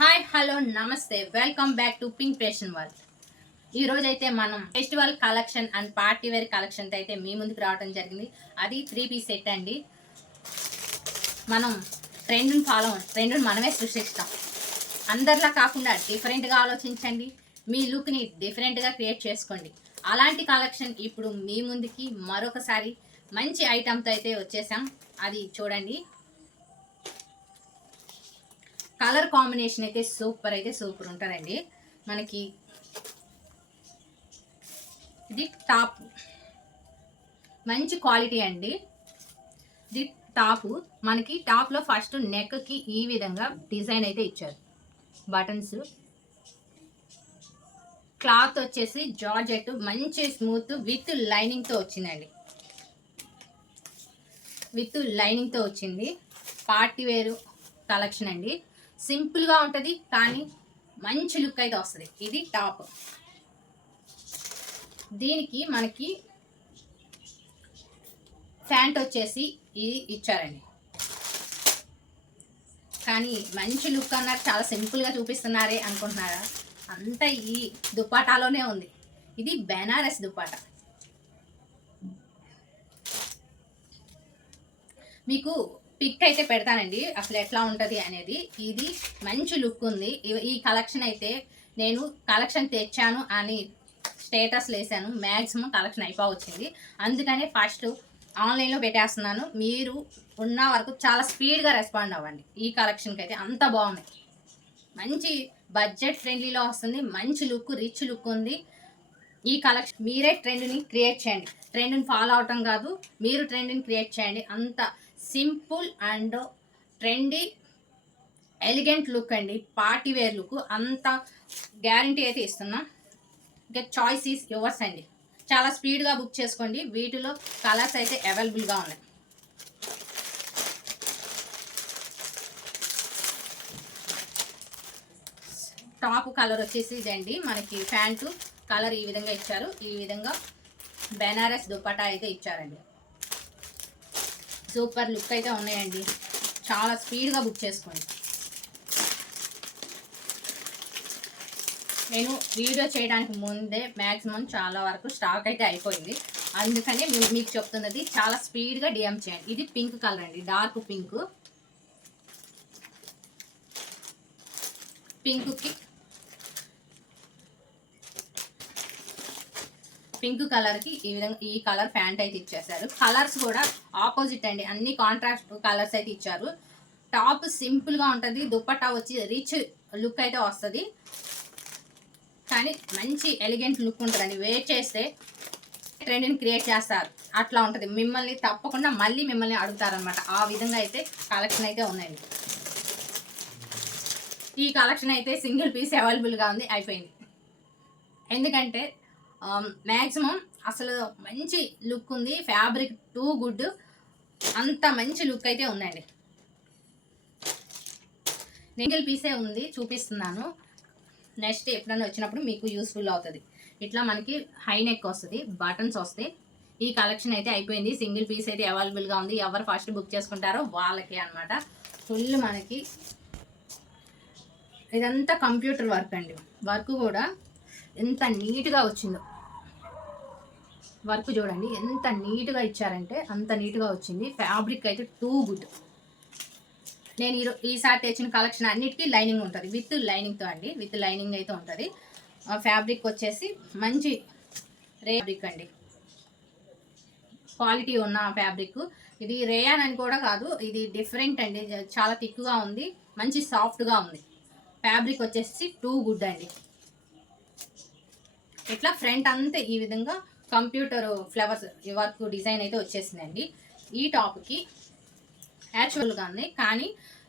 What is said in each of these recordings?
Hi hello నమస్తే welcome back to Pink Fashion World. ఈ రోజు అయితే మనం festival collection and party wear collection అయితే మీ ముందుకు రావడం జరిగింది. అది 3 పీస్ సెట్ అండి. మనం ట్రెండ్ని మనమే సృష్టిస్తాం. అందరిలా కాకుండా డిఫరెంట్గా ఆలోచించండి. మీ లుక్ని డిఫరెంట్గా క్రియేట్ చేసుకోండి. అలాంటి కలెక్షన్ ఇప్పుడు మీ ముందుకి మరొకసారి మంచి ఐటమ్తో అయితే వచ్చేసాం. అది చూడండి. కలర్ కాంబినేషన్ అయితే సూపర్ ఉంటుందండి. మనకి ఇది టాప్ మంచి క్వాలిటీ అండి. ఇది టాప్. మనకి టాప్లో ఫస్ట్ నెక్కి ఈ విధంగా డిజైన్ అయితే ఇచ్చారు. బటన్స్, క్లాత్ వచ్చేసి జార్జెట్ మంచి స్మూత్ విత్ లైనింగ్తో వచ్చిందండి. విత్ లైనింగ్తో వచ్చింది. పార్టీ వేరు కలెక్షన్ అండి. సింపుల్గా ఉంటుంది కానీ మంచి లుక్ అయితే వస్తుంది. ఇది టాప్. దీనికి మనకి ప్యాంట్ వచ్చేసి ఇది ఇచ్చారండి. కానీ మంచి లుక్ అన్నారు, చాలా సింపుల్గా చూపిస్తున్నారే అనుకుంటున్నారా? అంతా ఈ దుపాటాలోనే ఉంది. ఇది బెనారస్ దుపాటా. మీకు పిక్ అయితే పెడతానండి అసలు ఎట్లా ఉంటుంది అనేది. ఇది మంచి లుక్ ఉంది. ఈ కలెక్షన్ అయితే నేను కలెక్షన్ తెచ్చాను అని స్టేటస్లు వేసాను. మ్యాక్సిమం కలెక్షన్ అయిపోవచ్చింది. అందుకనే ఫస్ట్ ఆన్లైన్లో పెట్టేస్తున్నాను. మీరు ఉన్న వరకు చాలా స్పీడ్గా రెస్పాండ్ అవ్వండి. ఈ కలెక్షన్కి అయితే అంత బాగుంది. మంచి బడ్జెట్ ఫ్రెండ్లీలో వస్తుంది. మంచి లుక్, రిచ్ లుక్ ఉంది. ఈ కలెక్షన్ మీరే ట్రెండ్ని క్రియేట్ చేయండి. ట్రెండ్ని ఫాలో అవటం కాదు, మీరు ట్రెండ్ని క్రియేట్ చేయండి. అంత simple and trendy elegant look అండి. Party wear look. అంత గ్యారంటీ అయితే ఇస్తున్నా. ఇంకా చాయిస్ ఈస్ యువర్స్ అండి. చాలా స్పీడ్గా బుక్ చేసుకోండి. వీటిలో కలర్స్ అయితే అవైలబుల్గా ఉన్నాయి. టాప్ కలర్ వచ్చేసి ఇదండి. మనకి ప్యాంటు కలర్ ఈ విధంగా ఇచ్చారు. ఈ విధంగా బెనారస్ దుపట్టా అయితే ఇచ్చారండి. సూపర్ లుక్ అయితే ఉన్నాయండి. చాలా స్పీడ్గా బుక్ చేసుకోండి. నేను వీడియో చేయడానికి ముందే మ్యాక్సిమం చాలా వరకు స్టాక్ అయితే అయిపోయింది. అందుకని మీకు చెప్తున్నది చాలా స్పీడ్గా డిఎం చేయండి. ఇది పింక్ కలర్ అండి. డార్క్ పింక్ కలర్కి ఈ విధంగా ఈ కలర్ ప్యాంట్ అయితే ఇచ్చేసారు. కలర్స్ కూడా ఆపోజిట్ అండి. అన్ని కాంట్రాస్ట్ కలర్స్ అయితే ఇచ్చారు. టాప్ సింపుల్గా ఉంటుంది. దుప్పట్టా వచ్చి రిచ్ లుక్ అయితే వస్తుంది. కానీ మంచి ఎలిగెంట్ లుక్ ఉంటుందండి. వేర్ చేస్తే ట్రెండ్ని క్రియేట్ చేస్తారు. అట్లా ఉంటుంది. మిమ్మల్ని తప్పకుండా మిమ్మల్ని అడుగుతారనమాట. ఆ విధంగా అయితే కలెక్షన్ అయితే ఉన్నాయండి. ఈ కలెక్షన్ అయితే సింగిల్ పీస్ అవైలబుల్గా ఉంది. అయిపోయింది. ఎందుకంటే మ్యాక్సిమం అసలు మంచి లుక్ ఉంది. Fabric too good. అంత మంచి లుక్ అయితే ఉందండి. సింగిల్ పీసే ఉంది, చూపిస్తున్నాను. నెక్స్ట్ ఎప్పుడైనా వచ్చినప్పుడు మీకు యూస్ఫుల్ అవుతుంది. ఇట్లా మనకి హై నెక్ వస్తుంది, బటన్స్ వస్తాయి. ఈ కలెక్షన్ అయితే అయిపోయింది. సింగిల్ పీస్ అయితే అవైలబుల్గా ఉంది. ఎవరు ఫస్ట్ బుక్ చేసుకుంటారో వాళ్ళకి అనమాట. ఫుల్ మనకి ఇదంతా కంప్యూటర్ వర్క్ అండి. వర్క్ కూడా ఎంత నీట్గా వచ్చిందో. వర్క్ చూడండి ఎంత నీట్గా ఇచ్చారంటే అంత నీట్గా వచ్చింది. ఫ్యాబ్రిక్ అయితే టూ గుడ్. నేను ఈసారి తెచ్చిన కలెక్షన్ అన్నిటికీ లైనింగ్ ఉంటుంది. విత్ లైనింగ్తో అండి. విత్ లైనింగ్ అయితే ఉంటుంది. ఫ్యాబ్రిక్ వచ్చేసి మంచి ఫ్యాబ్రిక్ అండి. క్వాలిటీ ఉన్న ఫ్యాబ్రిక్. ఇది రేయాన్ అని కూడా కాదు, ఇది డిఫరెంట్ అండి. చాలా థిక్గా ఉంది, మంచి సాఫ్ట్గా ఉంది. ఫ్యాబ్రిక్ వచ్చేసి టూ గుడ్ అండి. ఇట్లా ఫ్రంట్ అంతా ఈ విధంగా కంప్యూటర్ ఫ్లవర్స్ వర్క్ డిజైన్ అయితే వచ్చేసిందండి. ఈ టాప్కి యాక్చువల్గా ఉంది, కానీ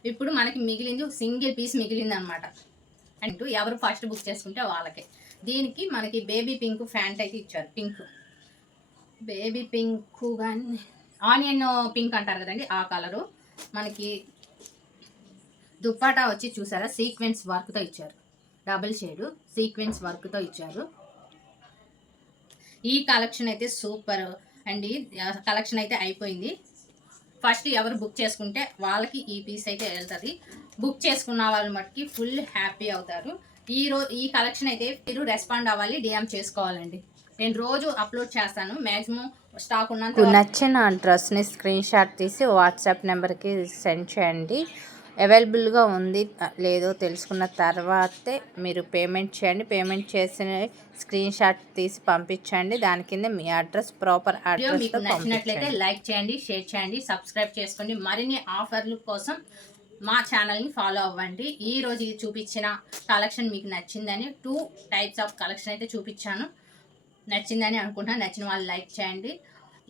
ఇప్పుడు మనకి మిగిలింది సింగిల్ పీస్ మిగిలింది అనమాట. అంటూ ఎవరు ఫస్ట్ బుక్ చేసుకుంటే వాళ్ళకే. దీనికి మనకి బేబీ పింక్ ప్యాంట్ అయితే ఇచ్చారు. బేబీ పింక్ కానీ ఆనియన్ పింక్ అంటారు కదండి, ఆ కలరు. మనకి దుప్పటా వచ్చి చూసారా సీక్వెన్స్ వర్క్తో ఇచ్చారు. డబుల్ షేడు సీక్వెన్స్ వర్క్తో ఇచ్చారు. ఈ కలెక్షన్ అయితే సూపర్ అండి. కలెక్షన్ అయితే అయిపోయింది. ఫస్ట్ ఎవరు బుక్ చేసుకుంటే వాళ్ళకి ఈ పీస్ అయితే వెళ్తుంది. బుక్ చేసుకున్న వాళ్ళు మట్టుకి ఫుల్ హ్యాపీ అవుతారు. ఈ కలెక్షన్ అయితే మీరు రెస్పాండ్ అవ్వాలి, డిఎం చేసుకోవాలండి. నేను రోజు అప్లోడ్ చేస్తాను, మ్యాక్సిమం స్టాక్ ఉన్నంత. నచ్చిన డ్రెస్ని స్క్రీన్ షాట్ తీసి వాట్సాప్ నెంబర్కి సెండ్ చేయండి. అవైలబుల్గా ఉంది లేదో తెలుసుకున్న తర్వాతే మీరు పేమెంట్ చేయండి. పేమెంట్ చేసిన స్క్రీన్ షాట్ తీసి పంపించండి. దాని కింద మీ అడ్రస్, ప్రాపర్ అడ్రస్ మీకు నచ్చినట్లయితే లైక్ చేయండి, షేర్ చేయండి, సబ్స్క్రైబ్ చేసుకోండి. మరిన్ని ఆఫర్ల కోసం మా ఛానల్ని ఫాలో అవ్వండి. ఈరోజు ఇది చూపించిన కలెక్షన్ మీకు నచ్చిందని 2 టైప్స్ ఆఫ్ కలెక్షన్ అయితే చూపించాను. నచ్చిందని అనుకుంటున్నాను. నచ్చిన వాళ్ళు లైక్ చేయండి.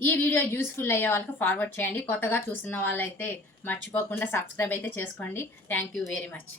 ఈ వీడియో యూస్ఫుల్ అయ్యే వాళ్ళకి ఫార్వర్డ్ చేయండి. కొత్తగా చూస్తున్న వాళ్ళైతే మర్చిపోకుండా సబ్స్క్రైబ్ అయితే చేసుకోండి. Thank you very much.